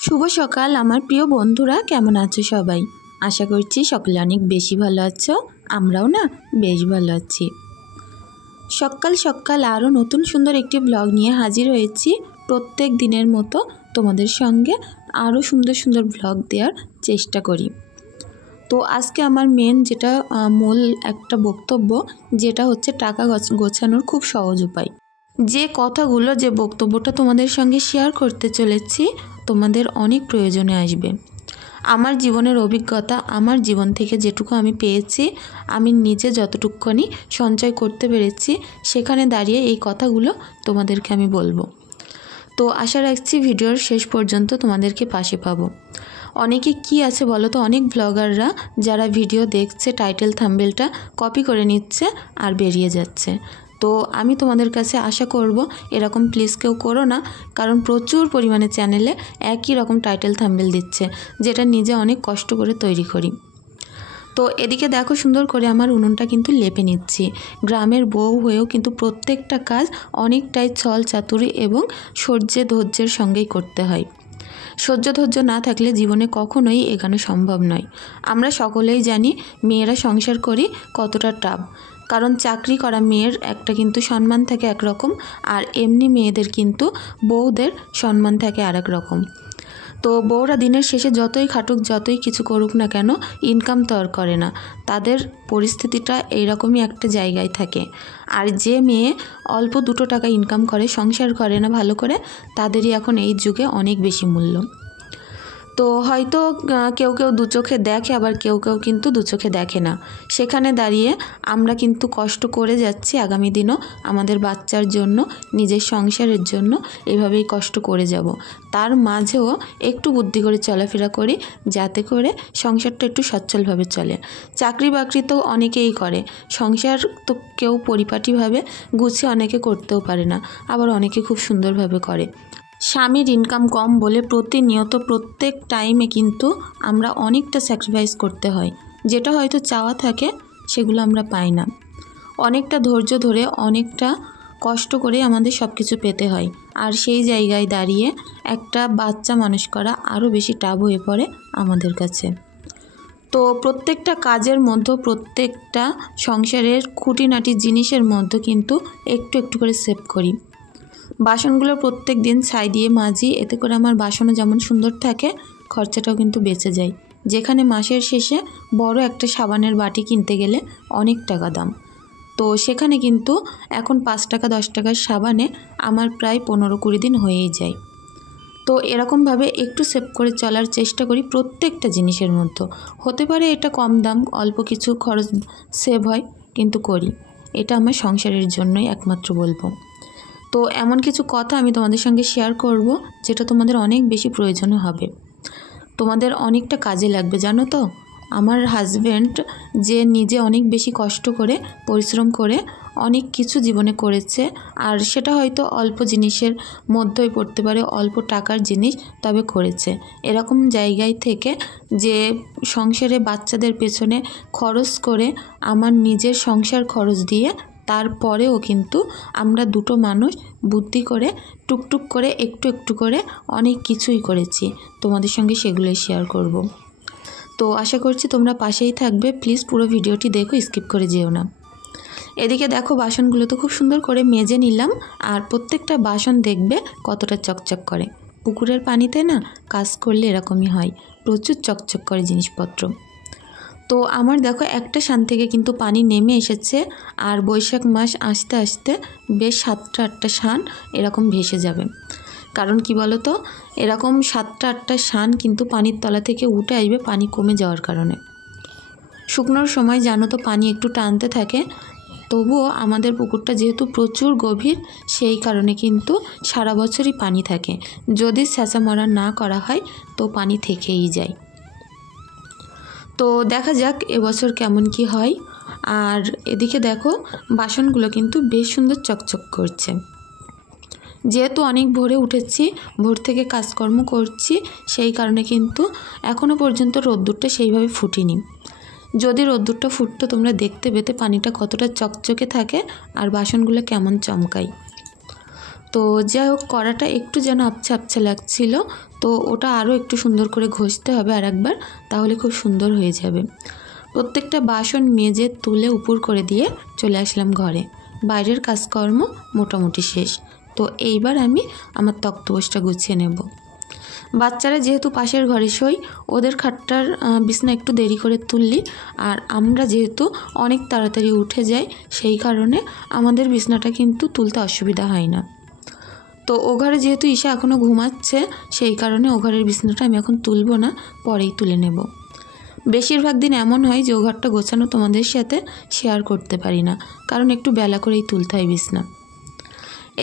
শুভ সকাল আমার প্রিয় বন্ধুরা, কেমন আছো সবাই? আশা করছি সকলে অনেক বেশি ভালো আছো। আমরাও না বেশ ভালো আছি। সকাল সকাল আরও নতুন সুন্দর একটি ব্লগ নিয়ে হাজির হয়েছি। প্রত্যেক দিনের মতো তোমাদের সঙ্গে আরও সুন্দর সুন্দর ব্লগ দেওয়ার চেষ্টা করি। তো আজকে আমার মেন যেটা মূল একটা বক্তব্য, যেটা হচ্ছে টাকা গোছানোর খুব সহজ উপায়। যে কথাগুলো, যে বক্তব্যটা তোমাদের সঙ্গে শেয়ার করতে চলেছি, তোমাদের অনেক প্রয়োজনে আসবে। আমার জীবনের অভিজ্ঞতা, আমার জীবন থেকে যেটুকু আমি পেয়েছি, আমি নিজে যতটুকুনি সঞ্চয় করতে পেরেছি, সেখানে দাঁড়িয়ে এই কথাগুলো তোমাদেরকে আমি বলবো। তো আশা রাখছি ভিডিওর শেষ পর্যন্ত তোমাদেরকে পাশে পাবো। অনেকে কি আছে বলো তো, অনেক ব্লগাররা যারা ভিডিও দেখছে টাইটেল থাম্বনেলটা কপি করে নিচ্ছে আর বেরিয়ে যাচ্ছে। তো আমি তোমাদের কাছে আশা করব এরকম প্লিজ কেউ করো না, কারণ প্রচুর পরিমাণে চ্যানেলে একই রকম টাইটেল থাম্বনেল দিচ্ছে, যেটা নিজে অনেক কষ্ট করে তৈরি করি। তো এদিকে দেখো সুন্দর করে আমার উনুনটা কিন্তু লেপে নিচ্ছি। গ্রামের বউ হয়েও কিন্তু প্রত্যেকটা কাজ অনেকটাই ছল চাতুরি এবং ধৈর্যের সঙ্গেই করতে হয়। ধৈর্য না থাকলে জীবনে কখনোই এগোনো সম্ভব নয়। আমরা সকলেই জানি মেয়েরা সংসার করি কতটা টাফ, কারণ চাকরি করা মেয়ের একটা কিন্তু সম্মান থাকে একরকম, আর এমনি মেয়েদের কিন্তু বউদের সম্মান থাকে আরেক রকম। তো বউরা দিনের শেষে যতই খাটুক, যতই কিছু করুক না কেন, ইনকাম তো আর করে না। তাদের পরিস্থিতিটা এইরকমই একটা জায়গায় থাকে। আর যে মেয়ে অল্প 2 টাকা ইনকাম করে, সংসার করে না ভালো করে, তাদেরই এখন এই যুগে অনেক বেশি মূল্য। তো হয়তো কেউ কেউ দু চোখে দেখে, আবার কেউ কেউ কিন্তু দু চোখে দেখে না। সেখানে দাঁড়িয়ে আমরা কিন্তু কষ্ট করে যাচ্ছি, আগামী দিনও আমাদের বাচ্চার জন্য, নিজের সংসারের জন্য এভাবেই কষ্ট করে যাব। তার মাঝেও একটু বুদ্ধি করে চলাফেরা করি, যাতে করে সংসারটা একটু সচ্ছলভাবে চলে। চাকরি বাকরি তো অনেকেই করে, সংসার তো কেউ পরিপাটিভাবে গুছিয়ে অনেকে করতেও পারে না, আবার অনেকে খুব সুন্দরভাবে করে। স্বামীর ইনকাম কম বলে প্রতিনিয়ত প্রত্যেক টাইমে কিন্তু আমরা অনেকটা স্যাক্রিফাইস করতে হয়, যেটা হয়তো চাওয়া থাকে সেগুলো আমরা পাই না। অনেকটা ধৈর্য ধরে, অনেকটা কষ্ট করে আমাদের সব কিছু পেতে হয়। আর সেই জায়গায় দাঁড়িয়ে একটা বাচ্চা মানুষ করা আরও বেশি টাফ হয়ে পড়ে আমাদের কাছে। তো প্রত্যেকটা কাজের মধ্যে, প্রত্যেকটা সংসারের খুঁটিনাটি জিনিসের মধ্যে কিন্তু একটু একটু করে সেভ করি। বাসনগুলো প্রত্যেক দিন ছাই দিয়ে মাজি, এতে করে আমার বাসনও যেমন সুন্দর থাকে, খরচাটাও কিন্তু বেঁচে যায়। যেখানে মাসের শেষে বড় একটা সাবানের বাটি কিনতে গেলে অনেক টাকা দাম, তো সেখানে কিন্তু এখন 5 টাকা 10 টাকার সাবানে আমার প্রায় 15-20 দিন হয়েই যায়। তো এরকমভাবে একটু সেভ করে চলার চেষ্টা করি প্রত্যেকটা জিনিসের মধ্যে। হতে পারে এটা কম দাম, অল্প কিছু খরচ সেভ হয়, কিন্তু করি। এটা আমার সংসারের জন্যই একমাত্র বলবো। তো এমন কিছু কথা আমি তোমাদের সঙ্গে শেয়ার করব, যেটা তোমাদের অনেক বেশি প্রয়োজন হবে, তোমাদের অনেকটা কাজে লাগবে। জানো তো, আমার হাজব্যান্ড যে নিজে অনেক বেশি কষ্ট করে, পরিশ্রম করে অনেক কিছু জীবনে করেছে, আর সেটা হয়তো অল্প জিনিসের মধ্যেই পড়তে পারে, অল্প টাকার জিনিস, তবে করেছে। এরকম জায়গায় থেকে যে সংসারে বাচ্চাদের পেছনে খরচ করে, আমার নিজের সংসার খরচ দিয়ে, তারপরেও কিন্তু আমরা দুটো মানুষ বুদ্ধি করে টুকটুক করে একটু একটু করে অনেক কিছুই করেছি। তোমাদের সঙ্গে সেগুলোই শেয়ার করব। তো আশা করছি তোমরা পাশেই থাকবে। প্লিজ পুরো ভিডিওটি দেখো, স্কিপ করে যেও না। এদিকে দেখো বাসনগুলো তো খুব সুন্দর করে মেজে নিলাম, আর প্রত্যেকটা বাসন দেখবে কতটা চকচক করে। পুকুরের পানিতে না কাজ করলে এরকমই হয়, প্রচুর চকচক করে জিনিসপত্র। তো আমার দেখো একটা শান থেকে কিন্তু পানি নেমে এসেছে, আর বৈশাখ মাস আসতে আসতে বেশ 7টা-8টা শান এরকম ভেসে যাবে। কারণ কি বলো তো, এরকম 7টা-8টা শান কিন্তু পানির তলা থেকে উঠে আসবে পানি কমে যাওয়ার কারণে। শুকনোর সময় জানো তো পানি একটু টানতে থাকে, তবুও আমাদের পুকুরটা যেহেতু প্রচুর গভীর, সেই কারণে কিন্তু সারা বছরই পানি থাকে। যদি স্যাঁচা মরা না করা হয় তো পানি থেকেই যায়। তো দেখা যাক এবছর কেমন কি হয়। আর এদিকে দেখো বাসনগুলো কিন্তু বেশ সুন্দর চকচক করছে। যেহেতু অনেক ভোরে উঠেছি, ভোর থেকে কাজকর্ম করছি, সেই কারণে কিন্তু এখনও পর্যন্ত রোদ্দুরটা সেইভাবে ফুটিনি। যদি রোদ্দুরটা ফুটতো তোমরা দেখতে পেতে পানিটা কতটা চকচকে থাকে আর বাসনগুলো কেমন চমকায়। তো যাই হোক, কড়াটা একটু যেন আবছা আবছা লাগছিল, তো ওটা আরও একটু সুন্দর করে ঘষতে হবে আর একবার, তাহলে খুব সুন্দর হয়ে যাবে। প্রত্যেকটা বাসন মেজে তুলে উপর করে দিয়ে চলে আসলাম ঘরে। বাইরের কাজকর্ম মোটামুটি শেষ। তো এইবার আমি আমার তক্তপোষটা গুছিয়ে নেব। বাচ্চারা যেহেতু পাশের ঘরে শোয়, ওদের খাটটার বিছনা একটু দেরি করে তুললি, আর আমরা যেহেতু অনেক তাড়াতাড়ি উঠে যাই, সেই কারণে আমাদের বিছনাটা কিন্তু তুলতে অসুবিধা হয় না। তো ও ঘরে যেহেতু ঈশা এখনও ঘুমাচ্ছে, সেই কারণে ও ঘরের বিছনাটা আমি এখন তুলব না, পরেই তুলে নেব। বেশিরভাগ দিন এমন হয় যে ও ঘরটা গোছানো তোমাদের সাথে শেয়ার করতে পারি না, কারণ একটু বেলা করেই তুলতে হয় বিছনা।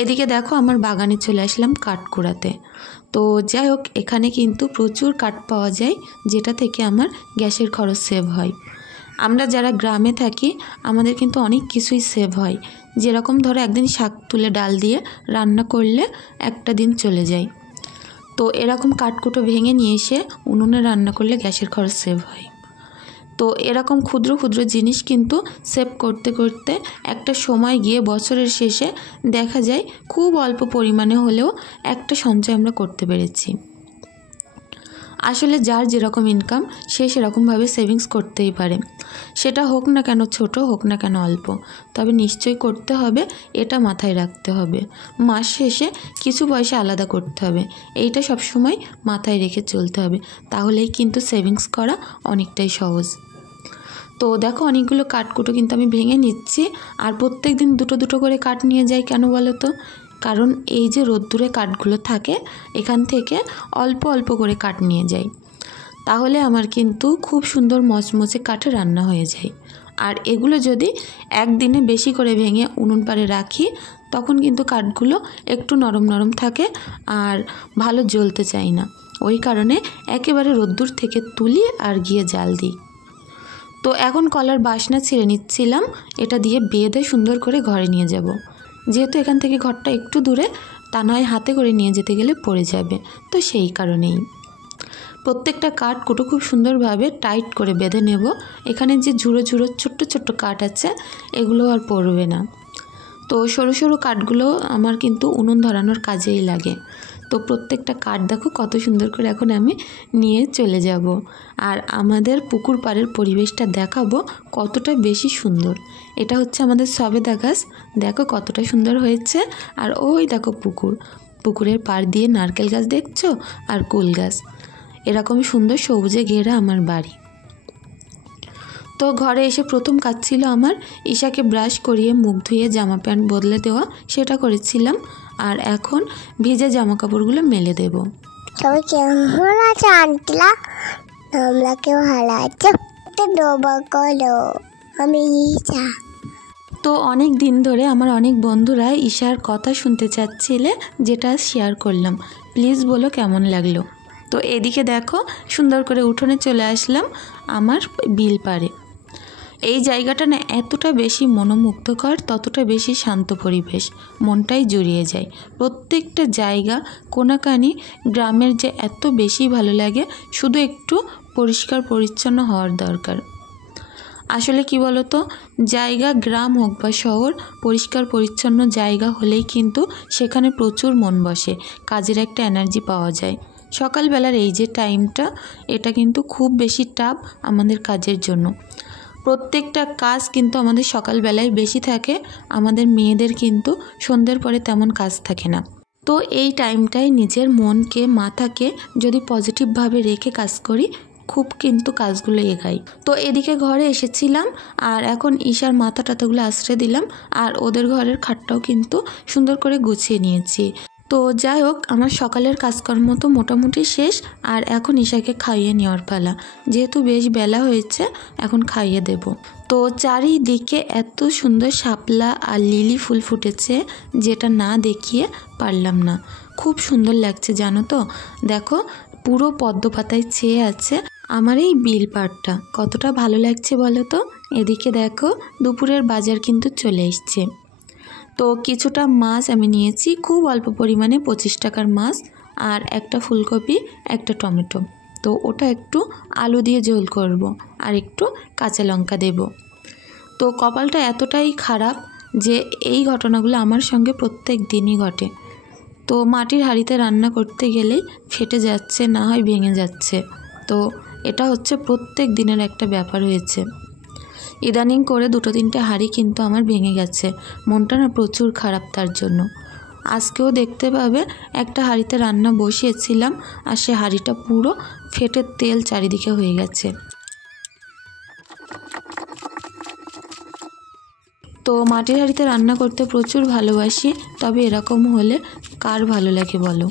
এদিকে দেখো, আমার বাগানে চলে আসলাম কাঠ কুড়াতে। তো যাই হোক, এখানে কিন্তু প্রচুর কাঠ পাওয়া যায়, যেটা থেকে আমার গ্যাসের খরচ সেভ হয়। আমরা যারা গ্রামে থাকি, আমাদের কিন্তু অনেক কিছুই সেভ হয়। যেরকম ধরো, একদিন শাক তুলে ডাল দিয়ে রান্না করলে একটা দিন চলে যায়। তো এরকম কাঠকুটো ভেঙে নিয়ে এসে উনুনে রান্না করলে গ্যাসের খরচ সেভ হয়। তো এরকম ক্ষুদ্র ক্ষুদ্র জিনিস কিন্তু সেভ করতে করতে একটা সময় গিয়ে বছরের শেষে দেখা যায় খুব অল্প পরিমাণে হলেও একটা সঞ্চয় আমরা করতে পেরেছি। আসলে যার যেরকম ইনকাম, সে সেরকমভাবে সেভিংস করতেই পারে। সেটা হোক না কেন ছোট, হোক না কেন অল্প, তবে নিশ্চয়ই করতে হবে, এটা মাথায় রাখতে হবে। মাস শেষে কিছু পয়সা আলাদা করতে হবে, এইটা সবসময় মাথায় রেখে চলতে হবে, তাহলেই কিন্তু সেভিংস করা অনেকটাই সহজ। তো দেখো, অনেকগুলো কাঠকুটো কিন্তু আমি ভেঙে নিচ্ছি, আর প্রত্যেক দিন দুটো দুটো করে কাঠ নিয়ে যাই। কেন বলো তো? কারণ এই যে রোদ্দুরে কাঠগুলো থাকে, এখান থেকে অল্প অল্প করে কাঠ নিয়ে যাই, তাহলে আমার কিন্তু খুব সুন্দর মচমচে কাঠে রান্না হয়ে যায়। আর এগুলো যদি একদিনে বেশি করে ভেঙে উনুন পাড়ে রাখি, তখন কিন্তু কাঠগুলো একটু নরম নরম থাকে আর ভালো জ্বলতে চায় না। ওই কারণে একেবারে রোদ্দুর থেকে তুলি আর গিয়ে জাল দিই। তো এখন কলার বাসনা ছেড়ে নিচ্ছিলাম, এটা দিয়ে বেঁধে সুন্দর করে ঘরে নিয়ে যাব। যেহেতু এখান থেকে ঘরটা একটু দূরে, তা নয় হাতে করে নিয়ে যেতে গেলে পড়ে যাবে, তো সেই কারণেই প্রত্যেকটা কাঠ কুটো খুব সুন্দরভাবে টাইট করে বেঁধে নেব। এখানে যে ঝুড়ো ঝুড়ো ছোট্ট ছোট্ট কাঠ আছে, এগুলো আর পড়বে না। তো সরু সরু কাঠগুলো আমার কিন্তু উনুন ধরানোর কাজেই লাগে। তো প্রত্যেকটা কাঠ দেখো কত সুন্দর করে এখন আমি নিয়ে চলে যাব, আর আমাদের পুকুর পাড়ের পরিবেশটা দেখাবো কতটা বেশি সুন্দর। এটা হচ্ছে আমাদের সবেদা গাছ, দেখো কতটা সুন্দর হয়েছে। আর ওই দেখো পুকুরের পাড় দিয়ে নারকেল গাছ দেখছো, আর কুল গাছ, এরকম সুন্দর সবুজে ঘেরা আমার বাড়ি। তো ঘরে এসে প্রথম কাজ ছিল আমার ঈশাকে ব্রাশ করিয়ে মুখ ধুয়ে জামা প্যান্ট বদলে দেওয়া, সেটা করেছিলাম। আর এখন ভিজে জামা কাপড়গুলো মেলে দেব। সবাই কেমন আছে আন্টিরা? তোমরা কেউ ভালো আছো? ডোবা করো, আমি ঈশা। তো অনেক দিন ধরে আমার অনেক বন্ধুরা ঈশার কথা শুনতে চাচ্ছিলে, যেটা শেয়ার করলাম। প্লিজ বলো কেমন লাগলো। তো এদিকে দেখো, সুন্দর করে উঠোনে চলে আসলাম আমার বিল পাড়ে। এই জায়গাটা না এতটা বেশি মনোমুগ্ধকর, ততটা বেশি শান্ত পরিবেশ, মনটাই জুড়িয়ে যায়। প্রত্যেকটা জায়গা কোনাকানি গ্রামের যে এত বেশি ভালো লাগে, শুধু একটু পরিষ্কার পরিচ্ছন্ন হওয়ার দরকার। আসলে কি বলো তো, জায়গা গ্রাম হোক বা শহর, পরিষ্কার পরিচ্ছন্ন জায়গা হলেই কিন্তু সেখানে প্রচুর মন বসে, কাজের একটা এনার্জি পাওয়া যায়। সকালবেলার এই যে টাইমটা, এটা কিন্তু খুব বেশি টাফ আমাদের কাজের জন্য। প্রত্যেকটা কাজ কিন্তু আমাদের সকালবেলায় বেশি থাকে, আমাদের মেয়েদের কিন্তু সন্ধ্যের পরে তেমন কাজ থাকে না। তো এই টাইমটায় নিজের মনকে মাথাকে যদি পজিটিভভাবে রেখে কাজ করি, খুব কিন্তু কাজগুলো এগাই। তো এদিকে ঘরে এসেছিলাম, আর এখন ঈশার মাথা টাথাগুলো আশ্রয় দিলাম, আর ওদের ঘরের খাটটাও কিন্তু সুন্দর করে গুছিয়ে নিয়েছি। তো যাই হোক, আমার সকালের কাজকর্ম তো মোটামুটি শেষ, আর এখন ঈশাকে খাইয়ে নেওয়ার পালা। যেহেতু বেশ বেলা হয়েছে, এখন খাইয়ে দেব। তো চারিদিকে এত সুন্দর শাপলা আর লিলি ফুল ফুটেছে, যেটা না দেখিয়ে পারলাম না। খুব সুন্দর লাগছে জানো তো। দেখো, পুরো পদ্ম পাতায় ছেয়ে আছে আমার এই বিল পাড়টা, কতটা ভালো লাগছে বলো তো। এদিকে দেখো, দুপুরের বাজার কিন্তু চলে এসছে। তো কিছুটা মাছ আমি নিয়েছি, খুব অল্প পরিমাণে 25 টাকার মাছ, আর একটা ফুলকপি, একটা টমেটো। তো ওটা একটু আলু দিয়ে ঝোল করব, আর একটু কাঁচা লঙ্কা দেব। তো কপালটা এতটাই খারাপ যে এই ঘটনাগুলো আমার সঙ্গে প্রত্যেক দিনই ঘটে। তো মাটির হাঁড়িতে রান্না করতে গেলেই ফেটে যাচ্ছে, না হয় ভেঙে যাচ্ছে। তো এটা হচ্ছে প্রত্যেক দিনের একটা ব্যাপার হয়েছে। ইদানিং করে 2-3টে হাঁড়ি কিন্তু আমার ভেঙে গেছে। মনটা না প্রচুর খারাপ তার জন্য। আজকেও দেখতে পাবে একটা হাঁড়িতে রান্না বসিয়েছিলাম আর সে হাঁড়িটা পুরো ফেটে তেল চারিদিকে হয়ে গেছে। তো মাটির হাঁড়িতে রান্না করতে প্রচুর ভালোবাসি, তবে এরকম হলে কার ভালো লাগে বলো।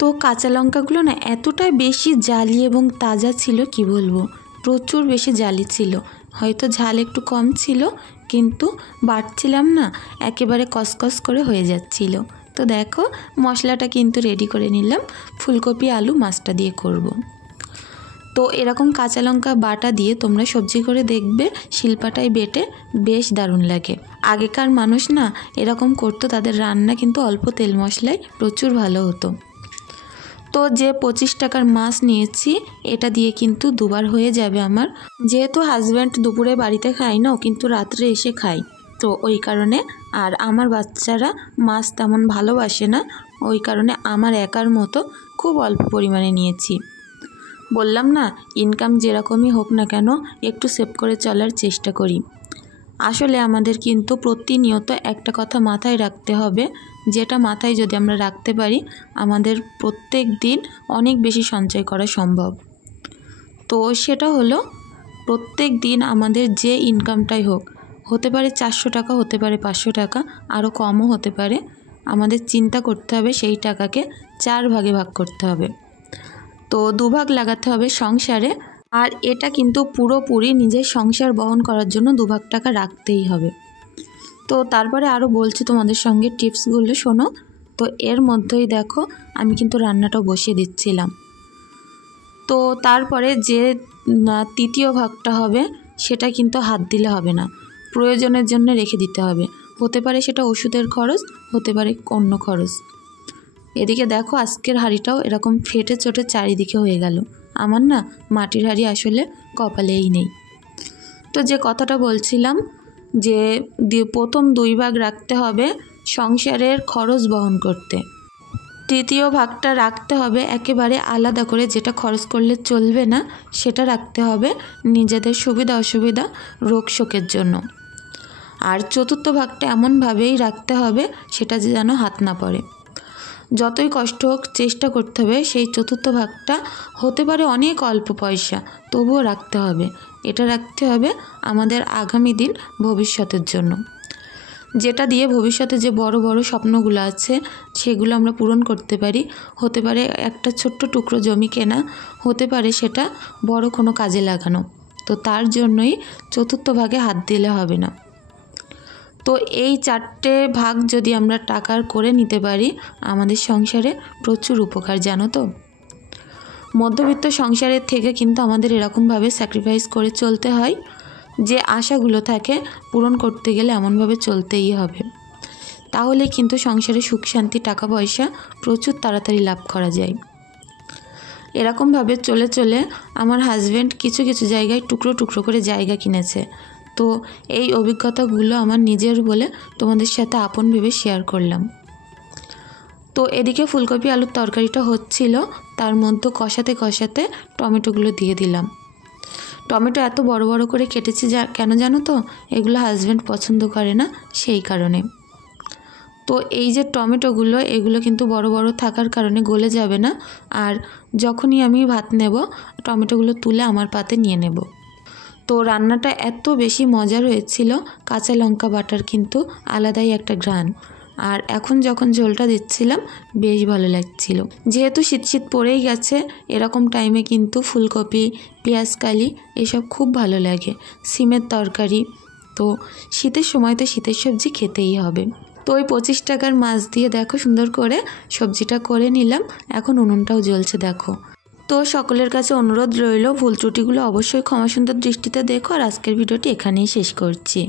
তো কাঁচা লঙ্কাগুলো না এতটাই বেশি জালি এবং তাজা ছিল কি বলবো, প্রচুর বেশি জালি ছিল। হয়তো ঝাল একটু কম ছিল, কিন্তু বাটছিলাম না একেবারে কসকস করে হয়ে যাচ্ছিল। তো দেখো মশলাটা কিন্তু রেডি করে নিলাম, ফুলকপি আলু মাছটা দিয়ে করব। তো এরকম কাঁচা লঙ্কা বাটা দিয়ে তোমরা সবজি করে দেখবে, শিলপাটায় বেটে বেশ দারুণ লাগে। আগেকার মানুষ না এরকম করতো, তাদের রান্না কিন্তু অল্প তেল মশলায় প্রচুর ভালো হতো। তো যে 25 টাকার মাছ নিয়েছি এটা দিয়ে কিন্তু দুবার হয়ে যাবে আমার। যেহেতু হাজব্যান্ড দুপুরে বাড়িতে খায় না, ও কিন্তু রাত্রে এসে খায়, তো ওই কারণে। আর আমার বাচ্চারা মাছ তেমন ভালোবাসে না, ওই কারণে আমার একার মতো খুব অল্প পরিমাণে নিয়েছি। বললাম না, ইনকাম যেরকমই হোক না কেন একটু সেভ করে চলার চেষ্টা করি। আসলে আমাদের কিন্তু প্রতিনিয়ত একটা কথা মাথায় রাখতে হবে, যেটা মাথায় যদি আমরা রাখতে পারি আমাদের প্রত্যেক দিন অনেক বেশি সঞ্চয় করা সম্ভব। তো সেটা হলো প্রত্যেক দিন আমাদের যে ইনকামটাই হোক, হতে পারে 400 টাকা, হতে পারে 500 টাকা, আরও কমও হতে পারে, আমাদের চিন্তা করতে হবে সেই টাকাকে 4 ভাগে ভাগ করতে হবে। তো 2 ভাগ লাগাতে হবে সংসারে, আর এটা কিন্তু পুরোপুরি নিজের সংসার বহন করার জন্য 2 ভাগ টাকা রাখতেই হবে। তো তারপরে আরও বলছি তোমাদের সঙ্গে টিপসগুলো শোনো। তো এর মধ্যেই দেখো আমি কিন্তু রান্নাটাও বসিয়ে দিচ্ছিলাম। তো তারপরে যে তৃতীয় ভাগটা হবে সেটা কিন্তু হাত দিলে হবে না, প্রয়োজনের জন্য রেখে দিতে হবে। হতে পারে সেটা ওষুধের খরচ, হতে পারে অন্য খরচ। এদিকে দেখো আজকের হাঁড়িটাও এরকম ফেটে চটে চারিদিকে হয়ে গেল। আমার না মাটির হাঁড়ি আসলে কপালেই নেই। তো যে কথাটা বলছিলাম যে প্রথম 2 ভাগ রাখতে হবে সংসারের খরচ বহন করতে, তৃতীয় ভাগটা রাখতে হবে একেবারে আলাদা করে, যেটা খরচ করলে চলবে না সেটা রাখতে হবে নিজেদের সুবিধা অসুবিধা, রোগ শোকের জন্য। আর চতুর্থ ভাগটা এমনভাবেই রাখতে হবে সেটা যেন হাত না পড়ে। যতই কষ্ট হোক চেষ্টা করতে হবে সেই চতুর্থ ভাগটা, হতে পারে অনেক অল্প পয়সা, তবুও রাখতে হবে। এটা রাখতে হবে আমাদের আগামী দিন ভবিষ্যতের জন্য, যেটা দিয়ে ভবিষ্যতে যে বড় বড় স্বপ্নগুলো আছে সেগুলো আমরা পূরণ করতে পারি। হতে পারে একটা ছোট্ট টুকরো জমি কেনা, হতে পারে সেটা বড় কোনো কাজে লাগানো। তো তার জন্যই চতুর্থ ভাগে হাত দিলে হবে না। তো এই 4টে ভাগ যদি আমরা টাকার করে নিতে পারি আমাদের সংসারে প্রচুর উপকার, জানো তো। মধ্যবিত্ত সংসারের থেকে কিন্তু আমাদের এরকমভাবে স্যাক্রিফাইস করে চলতে হয়, যে আশাগুলো থাকে পূরণ করতে গেলে এমনভাবে চলতেই হবে। তাহলে কিন্তু সংসারে সুখ শান্তি টাকা পয়সা প্রচুর তাড়াতাড়ি লাভ করা যায়। এরকমভাবে চলে চলে আমার হাজব্যান্ড কিছু কিছু জায়গায় টুকরো টুকরো করে জায়গা কিনেছে। তো এই অভিজ্ঞতাগুলো আমার নিজের বলে তোমাদের সাথে আপন ভেবে শেয়ার করলাম। তো এদিকে ফুলকপি আলুর তরকারিটা হচ্ছিল, তার মধ্যে কষাতে কষাতে টমেটোগুলো দিয়ে দিলাম। টমেটো এত বড় বড় করে কেটেছি কেন জানো তো, এগুলো হাজব্যান্ড পছন্দ করে না সেই কারণে। তো এই যে টমেটোগুলো এগুলো কিন্তু বড় বড় থাকার কারণে গলে যাবে না, আর যখনই আমি ভাত নেব টমেটোগুলো তুলে আমার পাতে নিয়ে নেব। তো রান্নাটা এত বেশি মজার হয়েছিল, কাঁচা লঙ্কা বাটার কিন্তু আলাদাই একটা ঘ্রাণ। আর এখন যখন ঝোলটা দিচ্ছিলাম বেশ ভালো লাগছিল। যেহেতু শীত শীত পড়েই গেছে, এরকম টাইমে কিন্তু ফুলকপি, পেঁয়াজকালি এসব খুব ভালো লাগে, সিমের তরকারি। তো শীতের সময় তো শীতের সবজি খেতেই হবে। তো ওই 25 টাকার মাছ দিয়ে দেখো সুন্দর করে সবজিটা করে নিলাম। এখন উনুনটাও জ্বলছে দেখো। তো সকলের কাছে অনুরোধ রইল ভুল ত্রুটিগুলো অবশ্যই ক্ষমা সুন্দর দৃষ্টিতে দেখো। আর আজকের ভিডিওটি এখানেই শেষ করছি।